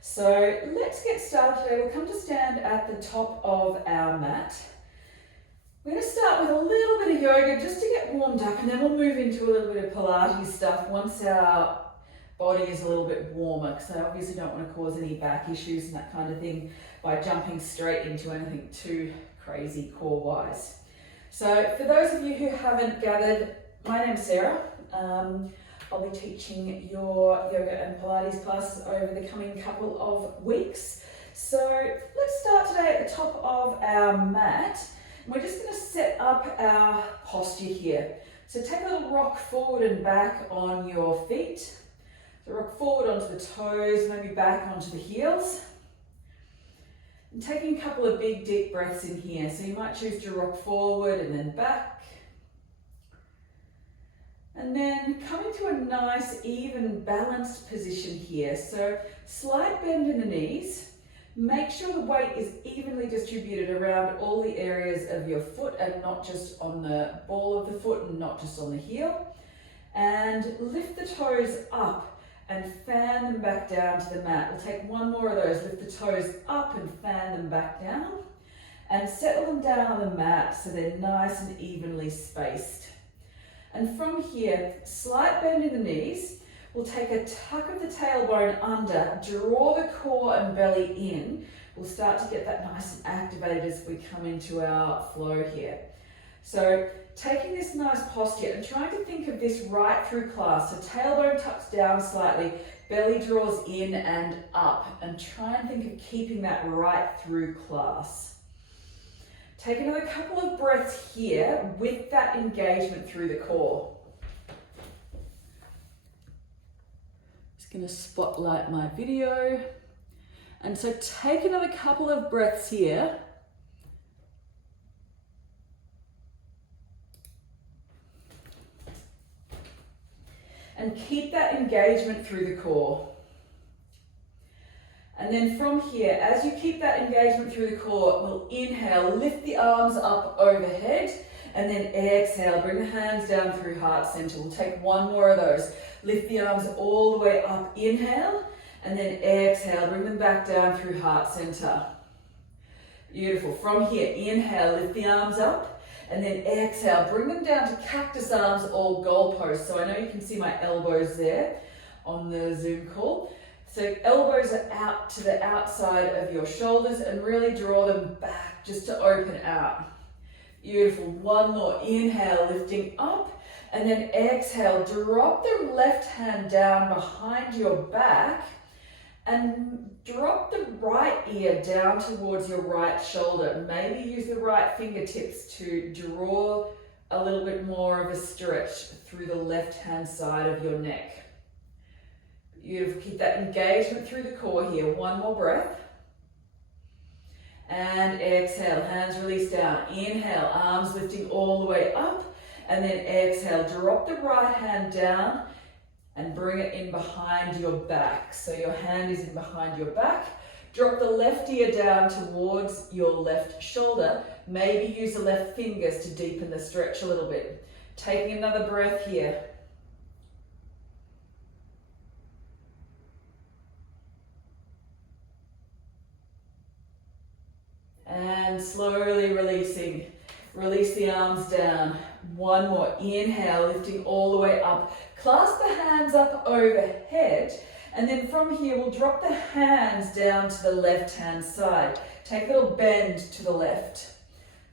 So let's get started today. We'll come to stand at the top of our mat. We're going to start with a little bit of yoga just to get warmed up, and then we'll move into a little bit of Pilates stuff once our body is a little bit warmer, because I obviously don't want to cause any back issues and that kind of thing by jumping straight into anything too crazy core-wise. So for those of you who haven't gathered, my name's Sarah. I'll be teaching your Yoga and Pilates classes over the coming couple of weeks. So let's start today at the top of our mat. We're just going to set up our posture here. So take a little rock forward and back on your feet. So rock forward onto the toes, maybe back onto the heels. And taking a couple of big deep breaths in here. So you might choose to rock forward and then back. And then coming to a nice, even, balanced position here. So slight bend in the knees. Make sure the weight is evenly distributed around all the areas of your foot and not just on the ball of the foot and not just on the heel. And lift the toes up and fan them back down to the mat. We'll take one more of those. Lift the toes up and fan them back down. And settle them down on the mat so they're nice and evenly spaced. And from here, slight bend in the knees. We'll take a tuck of the tailbone under, draw the core and belly in. We'll start to get that nice and activated as we come into our flow here. So taking this nice posture and trying to think of this right through class. So tailbone tucks down slightly, belly draws in and up, and try and think of keeping that right through class. Take another couple of breaths here with that engagement through the core. Just going to spotlight my video. And so take another couple of breaths here. And keep that engagement through the core. And then from here, as you keep that engagement through the core, we'll inhale, lift the arms up overhead, and then exhale, bring the hands down through heart center. We'll take one more of those. Lift the arms all the way up, inhale, and then exhale, bring them back down through heart center. Beautiful. From here, inhale, lift the arms up, and then exhale, bring them down to cactus arms or goalposts. So I know you can see my elbows there on the Zoom call. So elbows are out to the outside of your shoulders and really draw them back just to open out. Beautiful. One more. Inhale, lifting up, and then exhale. Drop the left hand down behind your back and drop the right ear down towards your right shoulder. Maybe use the right fingertips to draw a little bit more of a stretch through the left hand side of your neck. Beautiful. Keep that engagement through the core here. One more breath. And exhale. Hands release down. Inhale. Arms lifting all the way up. And then exhale. Drop the right hand down and bring it in behind your back. So your hand is in behind your back. Drop the left ear down towards your left shoulder. Maybe use the left fingers to deepen the stretch a little bit. Taking another breath here. And slowly releasing. Release the arms down. One more. Inhale, lifting all the way up. Clasp the hands up overhead. And then from here, we'll drop the hands down to the left-hand side. Take a little bend to the left.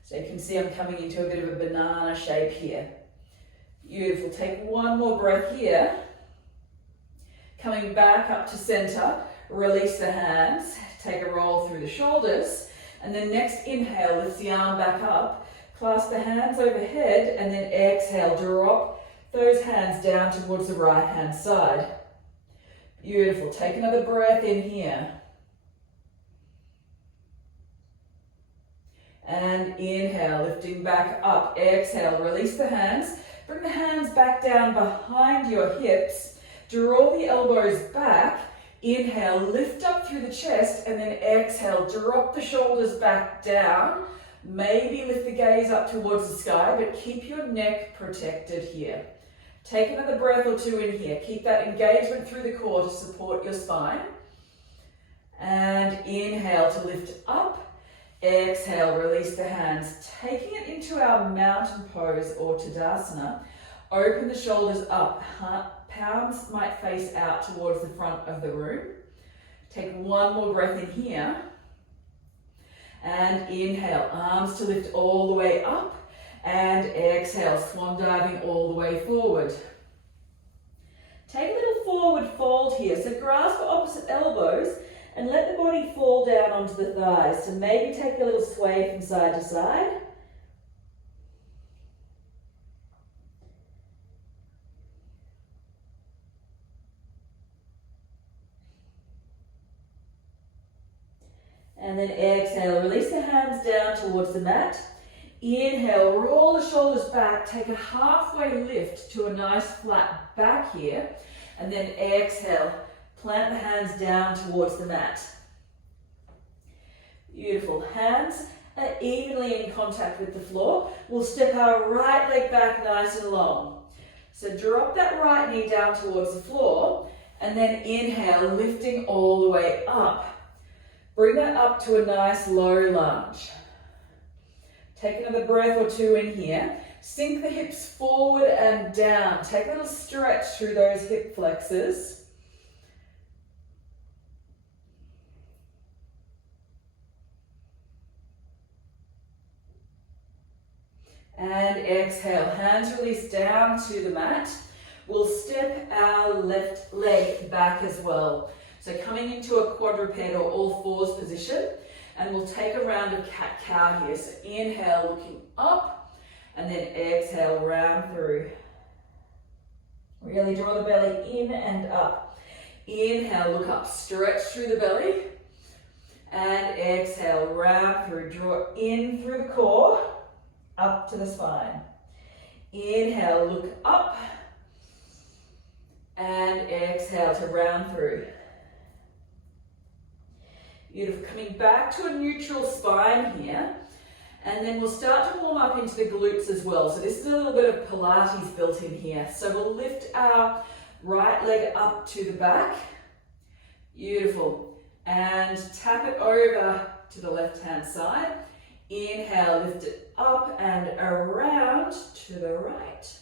So you can see I'm coming into a bit of a banana shape here. Beautiful. Take one more breath here. Coming back up to center. Release the hands. Take a roll through the shoulders. And then next inhale, lift the arm back up, clasp the hands overhead, and then exhale, drop those hands down towards the right hand side. Beautiful. Take another breath in here. And inhale, lifting back up. Exhale, release the hands. Bring the hands back down behind your hips. Draw the elbows back. Inhale, lift up through the chest, and then exhale, drop the shoulders back down. Maybe lift the gaze up towards the sky, but keep your neck protected here. Take another breath or two in here. Keep that engagement through the core to support your spine. And inhale to lift up. Exhale, release the hands, taking it into our mountain pose or Tadasana. Open the shoulders up. Palms might face out towards the front of the room. Take one more breath in here. And inhale, arms to lift all the way up. And exhale, swan diving all the way forward. Take a little forward fold here. So grasp for opposite elbows and let the body fall down onto the thighs. So maybe take a little sway from side to side. And then exhale, release the hands down towards the mat. Inhale, roll the shoulders back, take a halfway lift to a nice flat back here. And then exhale, plant the hands down towards the mat. Beautiful. Hands are evenly in contact with the floor. We'll step our right leg back nice and long. So drop that right knee down towards the floor and then inhale, lifting all the way up. Bring that up to a nice low lunge. Take another breath or two in here. Sink the hips forward and down. Take a little stretch through those hip flexors. And exhale, hands release down to the mat. We'll step our left leg back as well. So coming into a quadruped or all fours position, and we'll take a round of cat-cow here. So inhale, looking up, and then exhale, round through. Really draw the belly in and up. Inhale, look up, stretch through the belly, and exhale, round through. Draw in through the core, up to the spine. Inhale, look up, and exhale to round through. Beautiful. Coming back to a neutral spine here. And then we'll start to warm up into the glutes as well. So this is a little bit of Pilates built in here. So we'll lift our right leg up to the back. Beautiful. And tap it over to the left-hand side. Inhale, lift it up and around to the right.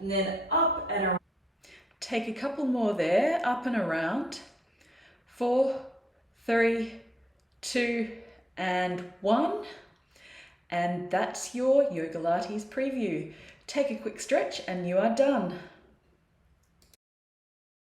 And then up and around. Take a couple more there, up and around. 4, 3, 2, and 1. And that's your Yogalates preview. Take a quick stretch and you are done.